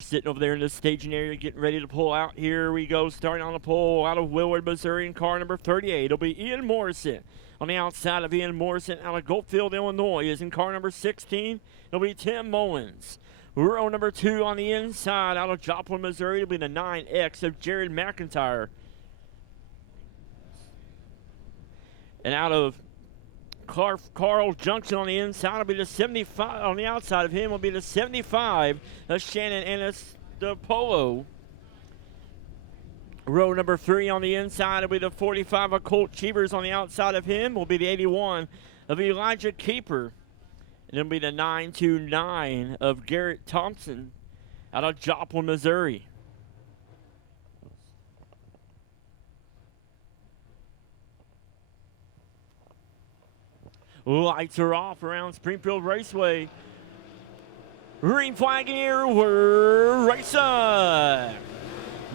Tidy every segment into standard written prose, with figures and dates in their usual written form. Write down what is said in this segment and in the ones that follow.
Sitting over there in the staging area, getting ready to pull out. Here we go, starting on the pole out of Willard, Missouri, in car number 38. It'll be Ian Morrison. On the outside of Ian Morrison, out of Goldfield, Illinois, is in car number 16. It'll be Tim Mullins. Row number 2 on the inside, out of Joplin, Missouri, it'll be the 9X of Jared McIntyre. And out of Carl Junction on the inside will be the 75. On the outside of him will be the 75 of Shannon Anastopolo. Row number 3 on the inside will be the 45 of Colt Cheevers. On the outside of him will be the 81 of Elijah Keeper. And it'll be the 929 of Garrett Thompson out of Joplin, Missouri. Lights are off around Springfield Raceway. Green flag in the air, we're racing.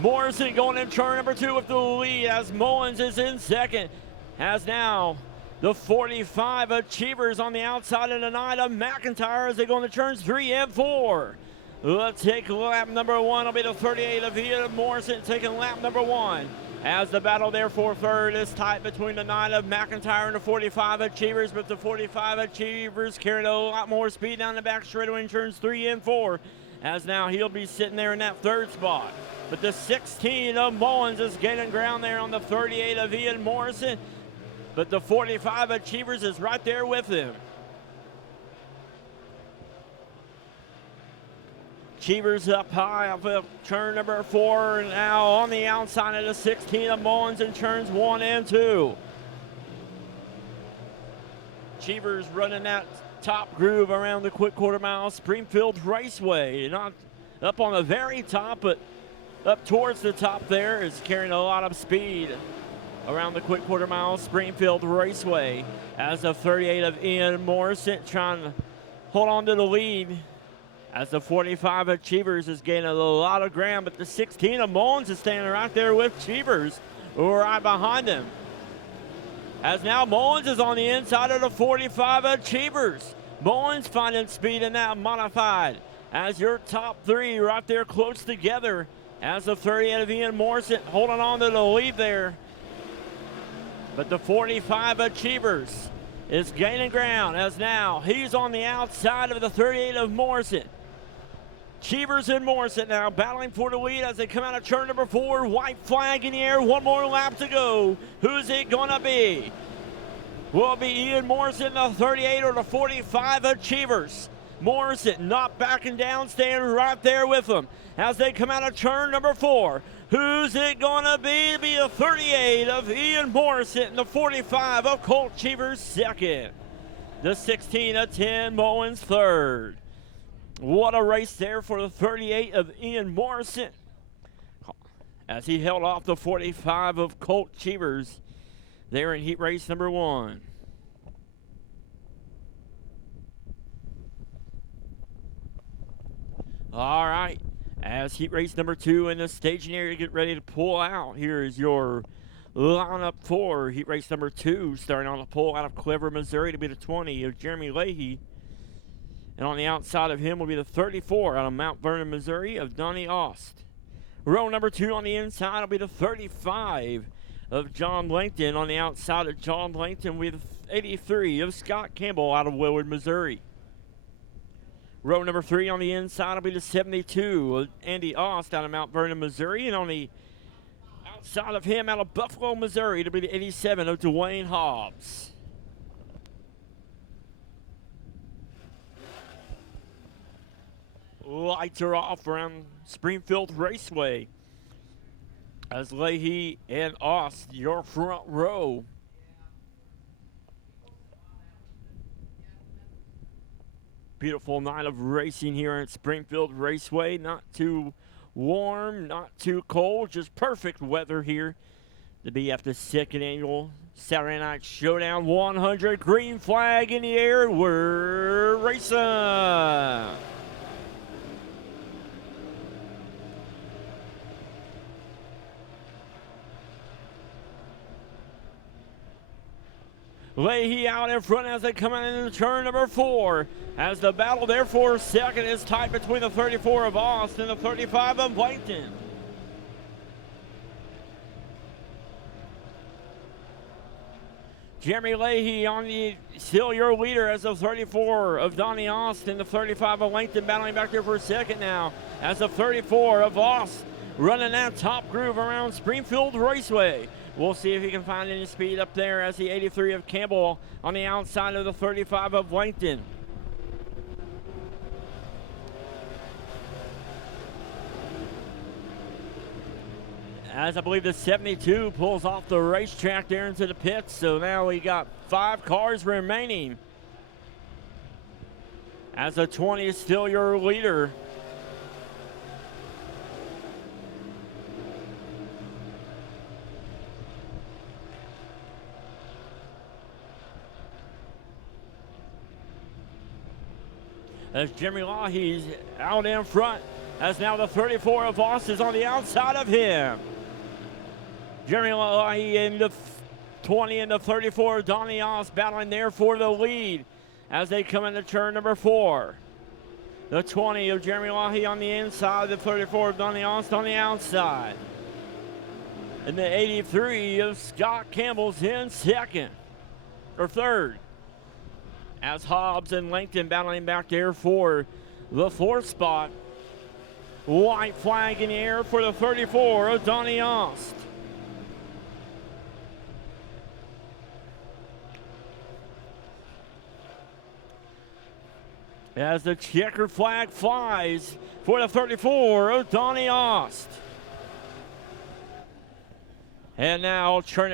Morrison going in turn number 2 with the lead as Mullins is in second. Has now the 45 of Cheevers on the outside of the 9 of McIntyre as they go into turns 3 and 4. Let's take lap number 1. It'll be the 38 of Ian Morrison taking lap number 1. As the battle there for third is tight between the 9 of McIntyre and the 45 of Cheevers, but the 45 of Cheevers carrying a lot more speed down the back straightaway in turns 3 and 4. As now he'll be sitting there in that third spot. But the 16 of Mullins is gaining ground there on the 38 of Ian Morrison. But the 45 of Cheevers is right there with him. Cheevers up high off of turn number 4, now on the outside of the 16 of Mullins in turns 1 and 2. Cheevers running that top groove around the quick quarter mile Springfield Raceway. Not up on the very top, but up towards the top there is carrying a lot of speed around the quick quarter mile Springfield Raceway. As the 38 of Ian Morrison trying to hold on to the lead. As the 45 of Cheevers is gaining a lot of ground, but the 16 of Mullins is standing right there with Cheevers, right behind him. As now Mullins is on the inside of the 45 of Cheevers. Mullins finding speed in that modified. As your top 3 right there close together. As the 38 of Ian Morrison holding on to the lead there. But the 45 of Cheevers is gaining ground as now he's on the outside of the 38 of Morrison. Cheevers and Morrison now battling for the lead as they come out of turn number 4. White flag in the air, 1 more lap to go. Who's it gonna be? Will it be Ian Morrison, the 38, or the 45 of Cheevers? Morrison not backing down, staying right there with them as they come out of turn number 4. Who's it gonna be? It'll be the 38 of Ian Morrison and the 45 of Colt Cheevers second. The 16 of Tim Mullins third. What a race there for the 38 of Ian Morrison as he held off the 45 of Colt Cheevers there in heat race number 1. All right, as heat race number 2 in the staging area get ready to pull out, here is your lineup for heat race number 2, starting on the pole out of Clever, Missouri, to be the 20 of Jeremy Leahy. And on the outside of him will be the 34 out of Mount Vernon, Missouri, of Donnie Ost. Row number 2 on the inside will be the 35 of John Langton. On the outside of John Langton will be the 83 of Scott Campbell out of Willard, Missouri. Row number 3 on the inside will be the 72 of Andy Ost out of Mount Vernon, Missouri. And on the outside of him out of Buffalo, Missouri, it'll be the 87 of Dwayne Hobbs. Lights are off around Springfield Raceway as Leahy and Ost, your front row. Beautiful night of racing here at Springfield Raceway. Not too warm, not too cold, just perfect weather here to be at the second annual Saturday Night Showdown 100. Green flag in the air, we're racing. Leahy out in front as they come in turn number 4. As the battle there for second is tight between the 34 of Austin and the 35 of Blankton. Jeremy Leahy still your leader as the 34 of Donnie Austin, the 35 of Langton battling back there for a second now. As the 34 of Voss running that top groove around Springfield Raceway. We'll see if he can find any speed up there as the 83 of Campbell on the outside of the 35 of Langton. As I believe the 72 pulls off the racetrack there into the pits, so now we got 5 cars remaining. As the 20 is still your leader. As Jimmy Leahy's out in front, as now the 34 of Voss is on the outside of him. Jeremy Leahy in the 20 and the 34 of Donnie Oss battling there for the lead as they come into turn number 4. The 20 of Jeremy Leahy on the inside, the 34 of Donnie Oss on the outside. And the 83 of Scott Campbell's in second, or third. As Hobbs and Langton battling back there for the 4th spot. White flag in the air for the 34 of Donnie Ost. As the checker flag flies for the 34 of Donnie Ost. And now turning